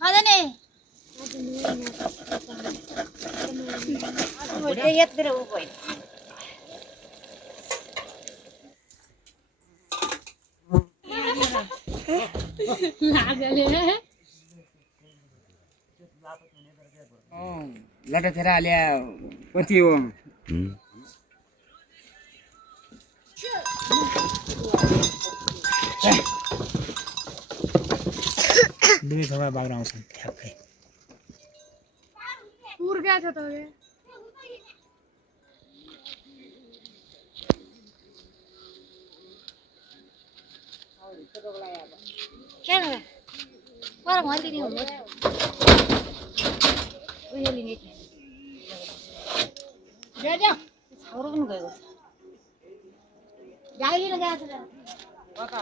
खाजा नाही येत तरी उपाय लाटा फेरा आल्या कति हो दुई थोड़ा बाग्रा आउँछ ठ्याक्कै उर्गा छ त क्या पर भन्दिनी हुनु उयो लिने छोरो पनि गएको छ गाई लिन गएको छ कता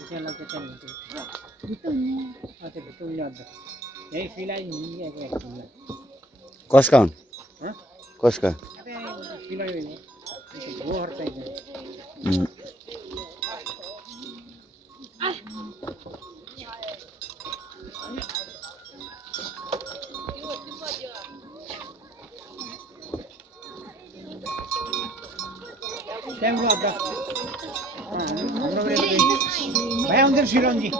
त्यसलाई चाहिँ भित्तुल्ने अझ यही सिलाइ कसका हुन् कसका सिलाइ गोहर चाहिन्छ भाइ आउँदैन सिरन्जी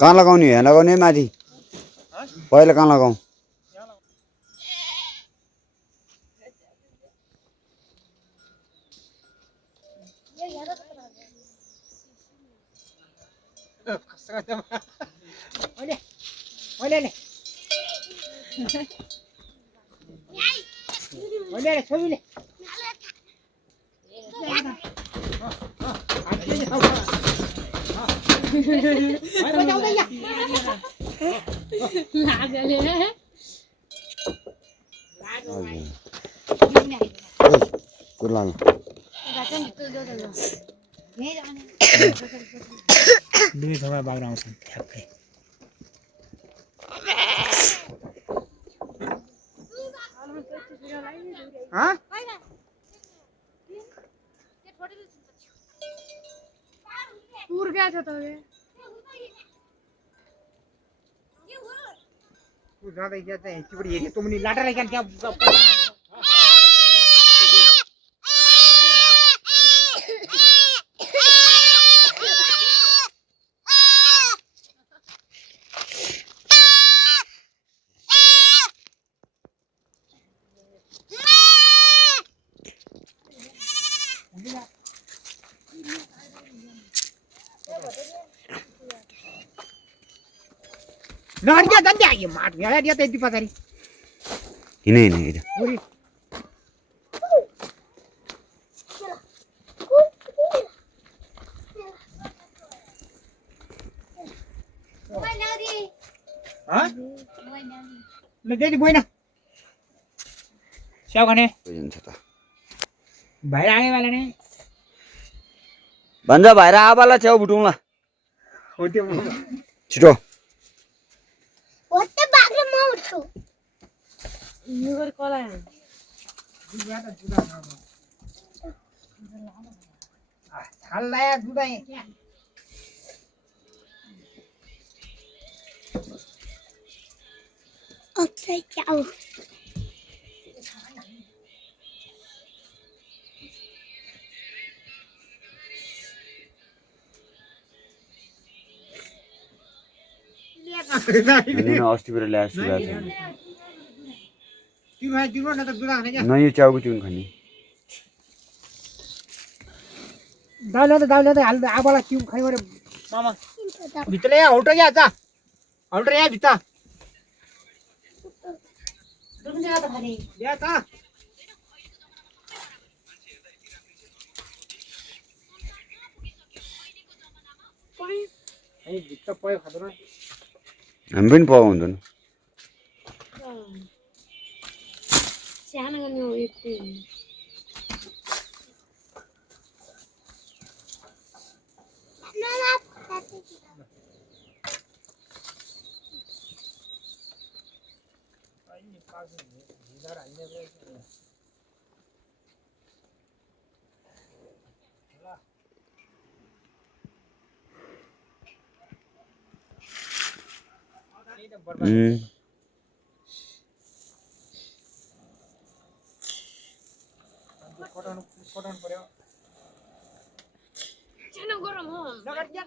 कहाँ लगाउने यहाँ लगाउने माथि पहिला कहाँ लगाउँ दुई थोड़ा बाग्रा आउँछ ठ्याक्कै उर्गा छ त जाँदै जाँदै चिपडी हेरि तँ पनि लाटा राख्या त्यहाँ नडिया दन्ड्या यो माट भ्याला दिया त्यति पछाडी हिँड हिँड हिँड पुरी ल त्यति गएन स्याउ खाने भाइ आगे वाला नै भन्छ भाइर आबाला छेउ भुटौँला हो त्यो छिटो होते बाग्रे म उठ्छु निगर कला छाल्लाया दुधाइ अच्छा चाउ मैंने अस्ति बेला ल्याएको सुगा छ तिम्रो न त दुध खाने क्या न यो च्याउको तिउन खाने दाउले हाल आबालाई क्यों खाइ गरे मामा भित्रले हौट क्या जा हौट या भित्र दुन जगा त खाली या त ए भित्र पयो खादैन हामी पनि पाउ हुँदैन सानो गर्नु यति कटाउनु पर्यो सानो गरम हो लगाट या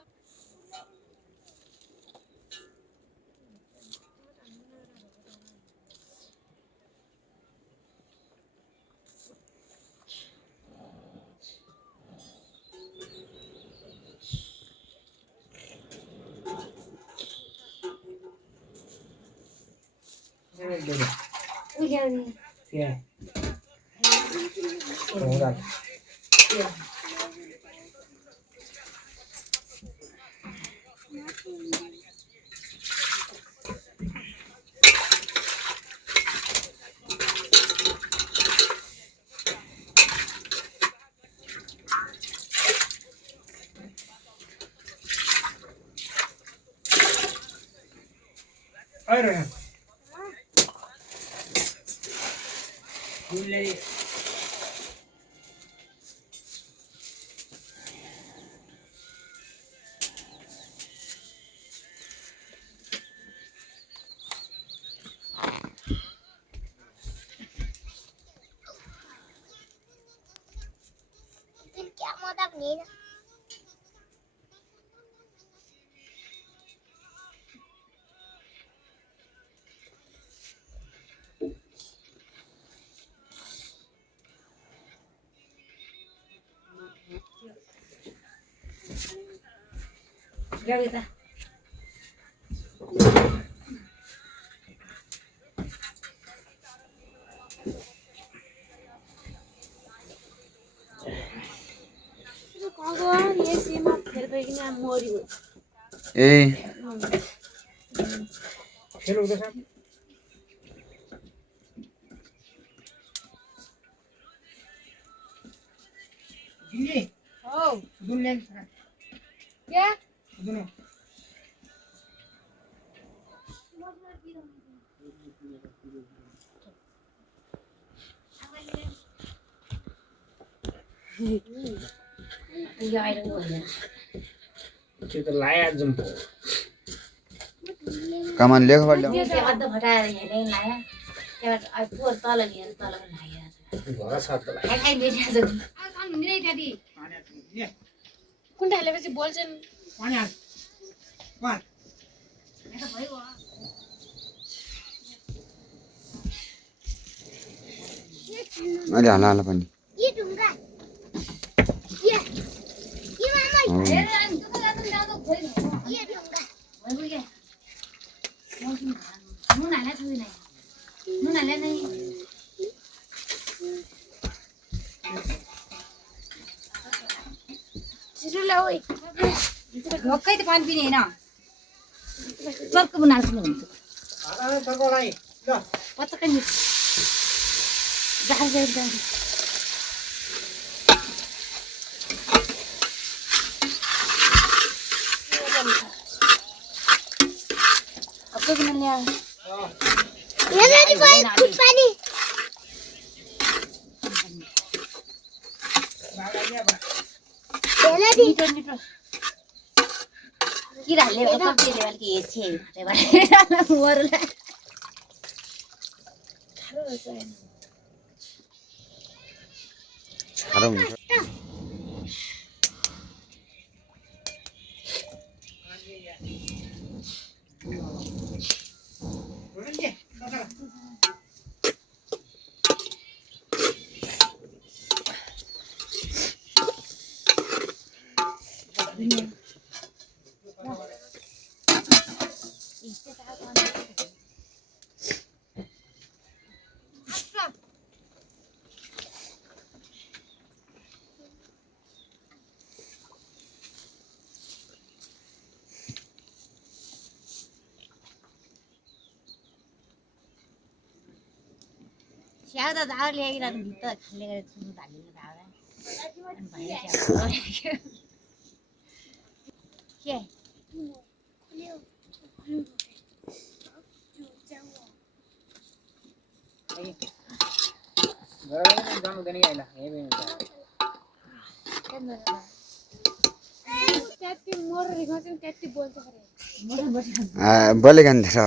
उयानी या होगा अरे ले क्या मतलब नहीं ना क्या बेटा ये सीमा फिर पे ना मोरी ए खेल उधर साहब गिल्ली ओ दुन ले क्या दुन ये आइरन हो गया त्यो त लाया जुम कमान लेख पढ्यो ये से अद्ध घटाएर हेर्दै लाया त्यहाँ आ पोर तल लिएर तल लाया घर साथ त खाइ खाइ बेच्छ जति काम हुँदैन इत्यादि पानी कुन हालेपछि बोल्छन् पानी हाल पार यो त भयो अहिले हाला हाला पनि ये ढुङ्गा ये मामा हेर अनि दुःख गर्नु जाँदा खोइ ये ढुङ्गा भयो के नुन हाले छैन नुन हाले नै छिटो ल्याऊ ओइ ढोक्कै त पानी पिने हैन चर्को बनाल्छु म हाल सरकोलाई ल पत्तकै नि जा अब किन ल्या ये मेरी भाई खुद पानी बागा निटो किराले सब तेले वाली के छे रे भाइ वरला छारो हुन्छ स्याउ त दाउ ल्याइरहनु भित्र खाले गरेर सुनु हालेर दाउरा अनि भाइ स्याउ के जानु हुँदैन कि आइला बोलेको नि र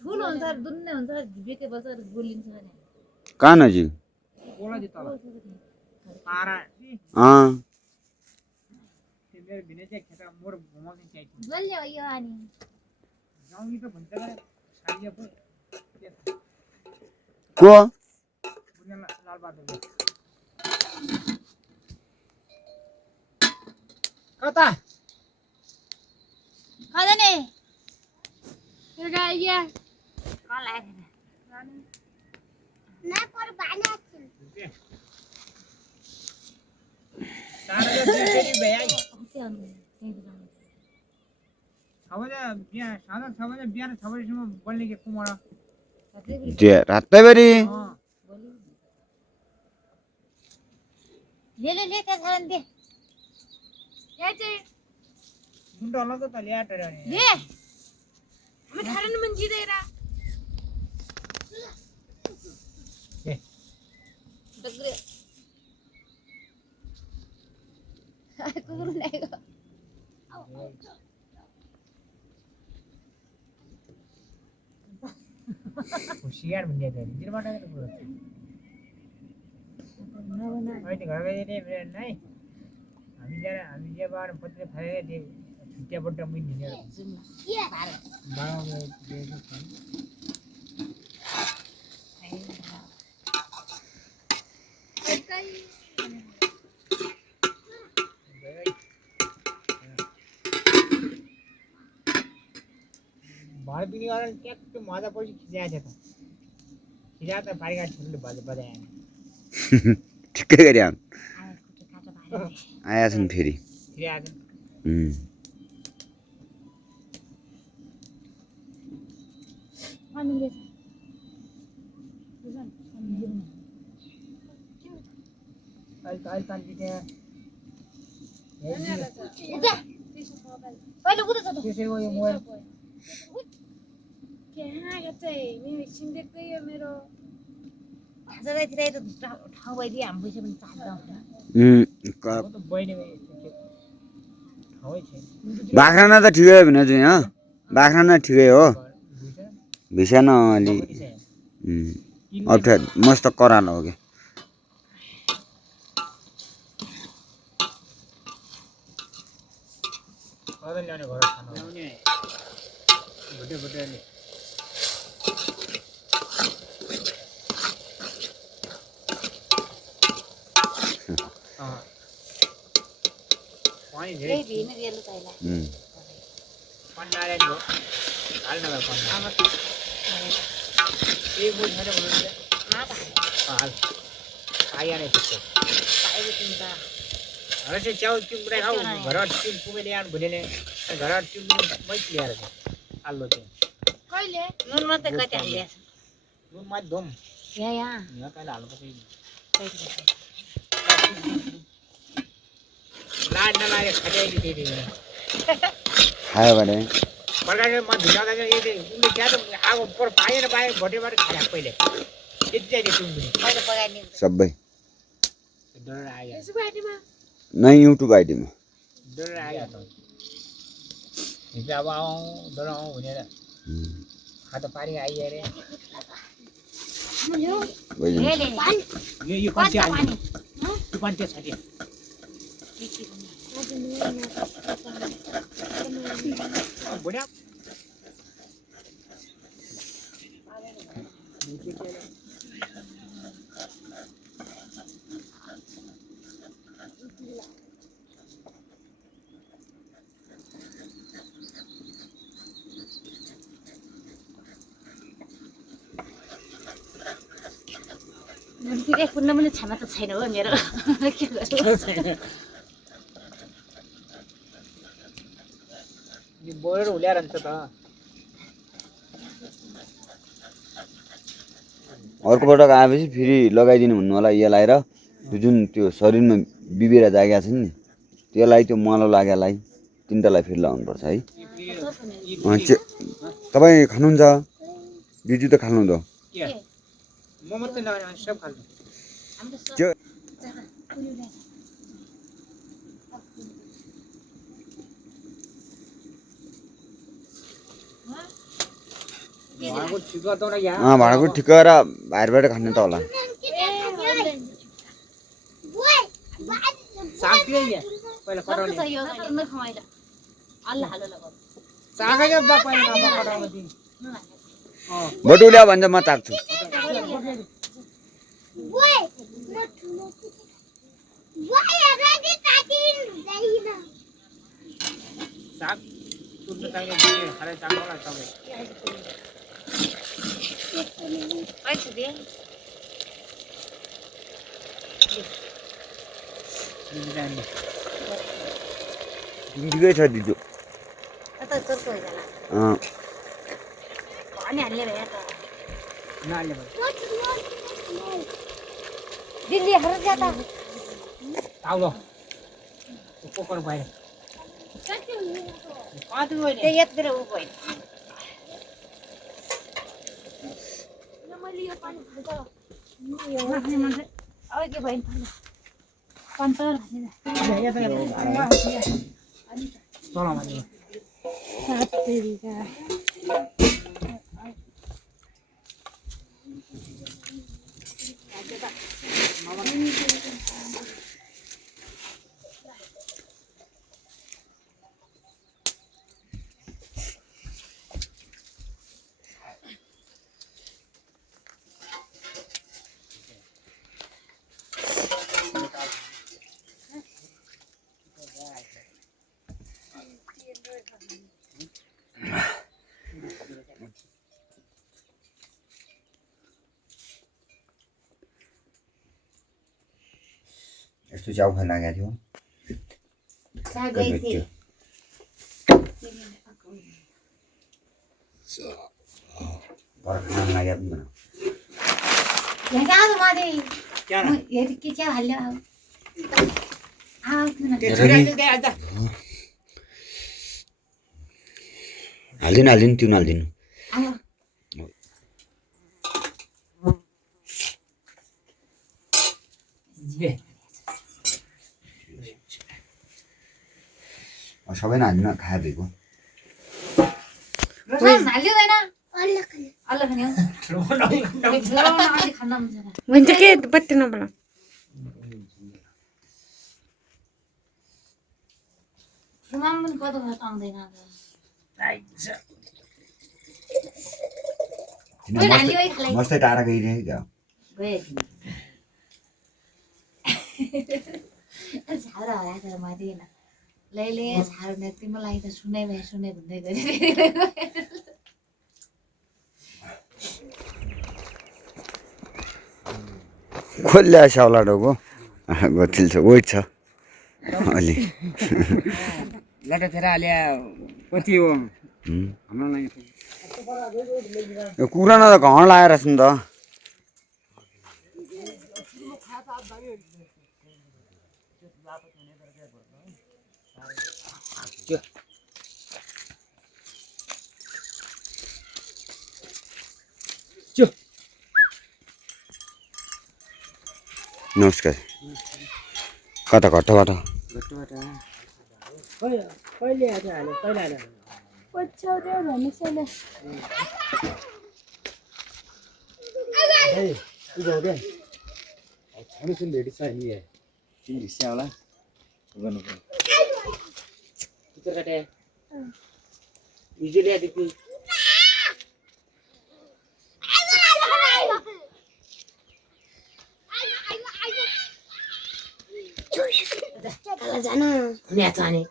ठुलो हुन्छ दुन्ने हुन्छ बेके बल्छ गोलिन्छ नि कहाँ नजिक बोला दि तल पारा मेरो भिने चाहिँ खेता मोर घुमाउने चाहिँ जल्ले हो यो अनि गाउँनी त भन्छ गरे सालिया पो को बुझ्न लाल बहादुर कता खदने एउटा आइया कल आएर ना पर बाने सारा फेरि भ्याइ त्यो बिहा सादा छ भने बिहान 6 बजेसम्म बोल्ने के कुमार रातैभरि ले त्यहाँ छन् दे यहाँ चाहिँ गुन्डा होला त ल्याट रे ले हामी थारन मन जिदैरा ए डगरे कुकुर ल्याएको होशियार बन्ने त जिरबाट त पुरो अहिले घर गए नि नै हामी जे बार पत्रे खाए दे छुट्टिया बड्ड मिन दिने भाड दिने कारण ट्याक्क मजा पछि खिचाएको थियो त खिचा त पारिका ठुलो बजाए ठिकै गरे आया छन् फेरि बाख्रा न त ठिकै हो भने चाहिँ बाख्रा न ठिकै हो भिसान अलि अप्ठ्यारो मस्त कराल हो क्या च्याउ चुम्रै खाऊ घर चुम पुगेले आउनु भुलेले घर चुम मै ल्याएर आल्लो चाहिँ कहिले नुन मात्रै कति हालिदिएछ नुन माथि धुम यहाँ कहिले हाल्नुपर्छ लाड नलागे खट्याइदिए त्यति बेला खायो भने फर्काएर म ढिलाउँदा चाहिँ उसले क्या त आगो पर पाएन पाए भोटेबाट खायो पहिले त्यति चाहिँ चुम्बिने मैले पकाइदिनु सबै डर आयो नै युट्युब आइडीमा डर आयो त हिजो अब आउँदो आउँ भनेर खातो पानी आइयो अरे यो कन्चे हाल्नु यो कन्चे छ त्यो बुढा फेरि कुद्न पनि क्षमता छैन हो मेरो के गर्नु यो बोलेर हुल्याएर हुन्छ त अर्को पटक आएपछि फेरि लगाइदिनु भन्नु होला यसलाई र त्यो जुन त्यो शरीरमा बिबिरा जागेको छ नि त्यसलाई त्यो मलो लागेलाई तिनटालाई फेरि लगाउनुपर्छ है तपाईँ खानुहुन्छ बिजु त खानु त म मात्रै नखाने सब खाल्छु भाँडाको ठिक गरेर बाहिरबाट खाने त होला बटु ल्याऊ भन्छ म चाख्छु ठिकै छ दिजु दिल्ली हर जाता ताउलो पोकर बाहिर ते यतिर उ भइ अब के भइ पन्तर यस्तो च्याउ खान लागेको थियो खान लागेको हालिदिनु तिउन हालिदिनु सबै हाल्दिन खाएर दिएको भन्छ के बत्ती नबोला मस्तै टाढा गइरहेको झाडा हराएर मारिएन लैले झाडु ने तिमीलाई त सुने भन्दै गरे खोल्ल्या स्याउलाडोको गतिल छ वेट छ अलि लटा फेर हाल्या कति हो हाम्रो लागि यो कुरामा त घाँड लाएर छ नि त नमस्कार कता घट्टबाट कहिले हाल्यो पहिला जान न्याच अनि